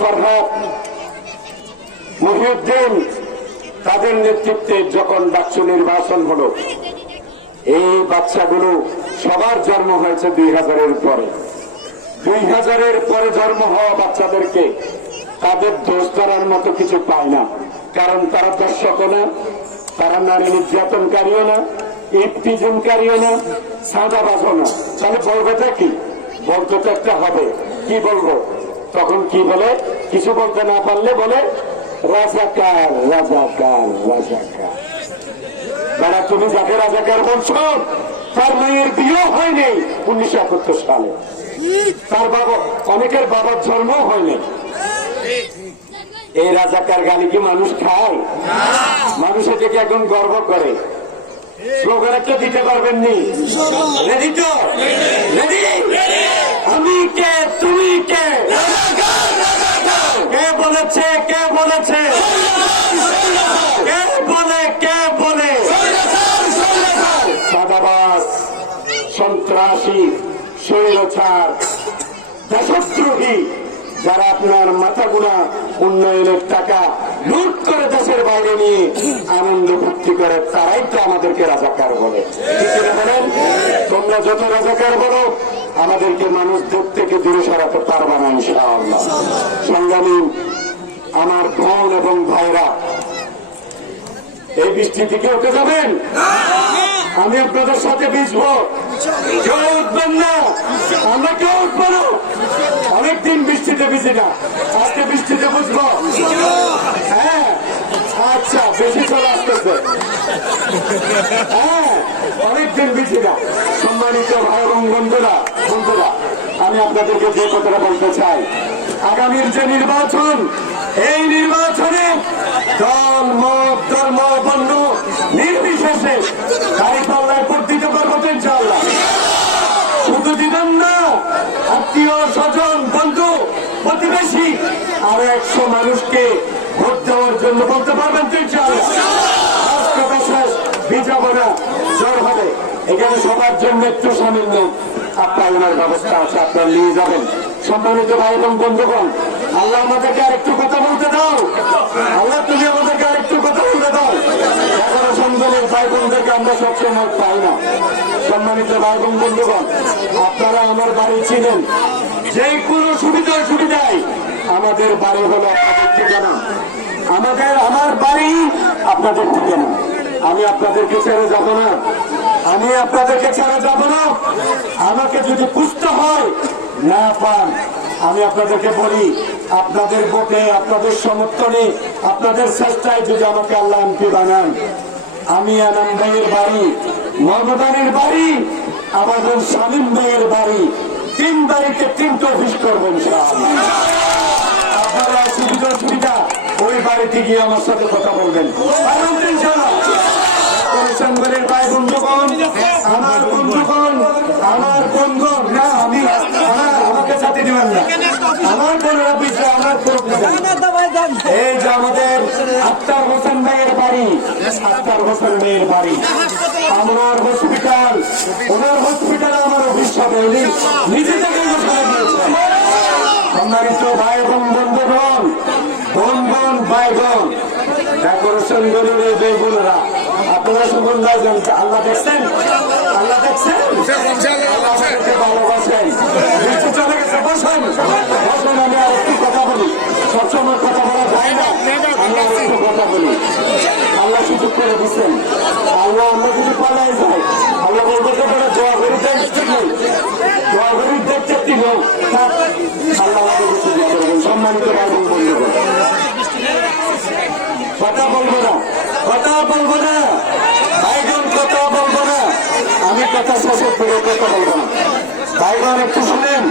ফরহাদ মহিউদ্দিন তাদের নেতৃত্বে যখন ডাকসু নির্বাচন হলো, এই বাচ্চাগুলো সবার জন্ম হয়েছে দুই হাজারের পরে। দুই হাজারের পরে জন্ম হওয়া বাচ্চাদেরকে তাদের দোষ ধরার মতো কিছু পায় না, কারণ তারা দর্শকও না, তারা নারী নির্যাতনকারীও না ইফতিজনকারীও না, সাদাবাজও না। তাহলে বলবেটা কি? বলতে তো একটা হবে। কি বলব? তখন কি বলে? কিছু বলতে না পারলে বলে, রাজাকার রাজাকার রাজাকার। দাদা তুমি যাকে রাজাকার বলছো, তার মেয়ের বিয়ে হয়নি উনিশশো একাত্তর সালে। তার বাবা, অনেকের বাবার জন্ম হয়নি এই রাজাকার গালি কি মানুষ খায়? মানুষ এটাকে এখন গর্ব করে। স্লোগান একটা দিতে পারবেন নি? রেডি তো? রেডি আমি কে? তুমি কে? বলেছে, কে বলেছে? কে বলে কে বলে? সাদাবাস সন্ত্রাসী, স্বৈরচার, দেশদ্রোহী, যারা আপনার মাথাগুনা উন্নয়নের টাকা লুট করে দেশের বাইরে নিয়ে আনন্দ ফুর্তি করে, তারাই তো আমাদেরকে রাজাকার বলে। বলেন? তোমরা যত রাজাকার বলো, আমাদেরকে মানুষ দূর থেকে দূরে সরাতে পারবে না, ইনশাআল্লাহ। সংগ্রামী আমার বোন এবং ভাইরা। এই বৃষ্টি থেকে উঠে যাবেন? আমি আপনাদের সাথে ভিজবো। কেউ উঠবেন না। আমরা কেউ উঠবো না। অনেকদিন বৃষ্টিতে ভিজি না। আজকে বৃষ্টিতে বুঝব হ্যাঁ। আচ্ছা বেশি চলে আসতেছে। হ্যাঁ অনেকদিন ভিজি না। সম্মানিত ভাই এবং বন্ধুরা বন্ধুরা, আমি আপনাদেরকে যে কথাটা বলতে চাই। আগামীর যে নির্বাচন এই নির্বাচনে দল মত ধর্ম বর্ণ নির্বিশেষে গাড়ি পাল্লায় ভোট দিতে পারব তো ইনশাআল্লাহ। শুধু দিবেন না, আত্মীয় স্বজন, বন্ধু, প্রতিবেশী, আরও একশো মানুষকে ভোট দেওয়ার জন্য বলতে পারবেন তো ইনশাআল্লাহ। আজ কথা শেষ ভিজাবো না জ্বর হবে। এখানে সবার জন্য একটু সামিল নেই। আপনার ওনার ব্যবস্থা আছে, আপনার নিয়ে যাবেন। সম্মানিত ভাই এবং বন্ধুগণ, আল্লাহ আমাদেরকে আরেকটু কথা আমরা পাই না? সম্মানিত ভাই বন্ধুগণ, আপনারা আমার বাড়ি ছিলেন। যে কোনো সুবিধা সুবিধায় আমাদের বাড়ি হলো আপনাদের ঠিকানা। আমাদের, আমার বাড়ি আপনাদের ঠিকানা। আমি আপনাদেরকে ছেড়ে যাব না। আমি আপনাদেরকে ছেড়ে যাব না। আমাকে যদি খুঁজতে হয়, না পান। আমি আপনাদেরকে বলি, আপনাদের ভোটে আপনাদের সমর্থনে, আপনাদের চেষ্টায় যদি আমাকে আল্লাহ এমপি বানান আমি আনাম ভাইয়ের বাড়ি মমতানের বাড়ি, আমাদের সালিম ভাইয়ের বাড়ি। তিন বাড়িতে তিনটে অফিস করবেন আপনারা সুবিধা সুবিধা ওই বাড়িতে গিয়ে আমার সাথে কথা বলবেন। ভাই বন্ধুগণ, আমার বন্ধুগণ, আমার না, আমি আমার সাথে দিবেন না। আমার বোনেরা বিষয় আমার এই যে আমাদের আক্তার হোসেন ভাইয়ের বাড়ি। আক্তার হোসেন ভাইয়ের বাড়ি। আমার হসপিটাল ওনার হসপিটালে আমার অফিস হবে। নিজে থেকে সম্মানিত ভাই এবং বন্ধুগণ বোন বোন ভাই বোন ডেকোরেশন গরিব এই বোনেরা আপনারা সুগন্ধা আল্লাহ দেখছেন? আল্লাহ দেখছেন আল্লাহ আমাদেরকে ভালোবাসেন বৃষ্টি চলে বসেন আমি আর একটু কথা বলি সবসময় কথা বলা যায় না আমি আর একটু কথা বলি আল্লাহ সুযোগ করে দিচ্ছেন আল্লাহ আমরা যদি পালাই যাই আল্লাহ বলব যে করে দোয়া করি নেই দোয়া করি লোক তার আল্লাহ সম্মানিত বোন বন্ধুগণ কথা বলব না কথা বলব না ভাইগণ কথা বলব না আমি কথা শেষের পরে কথা বলব না ভাইগণ একটু শুনেন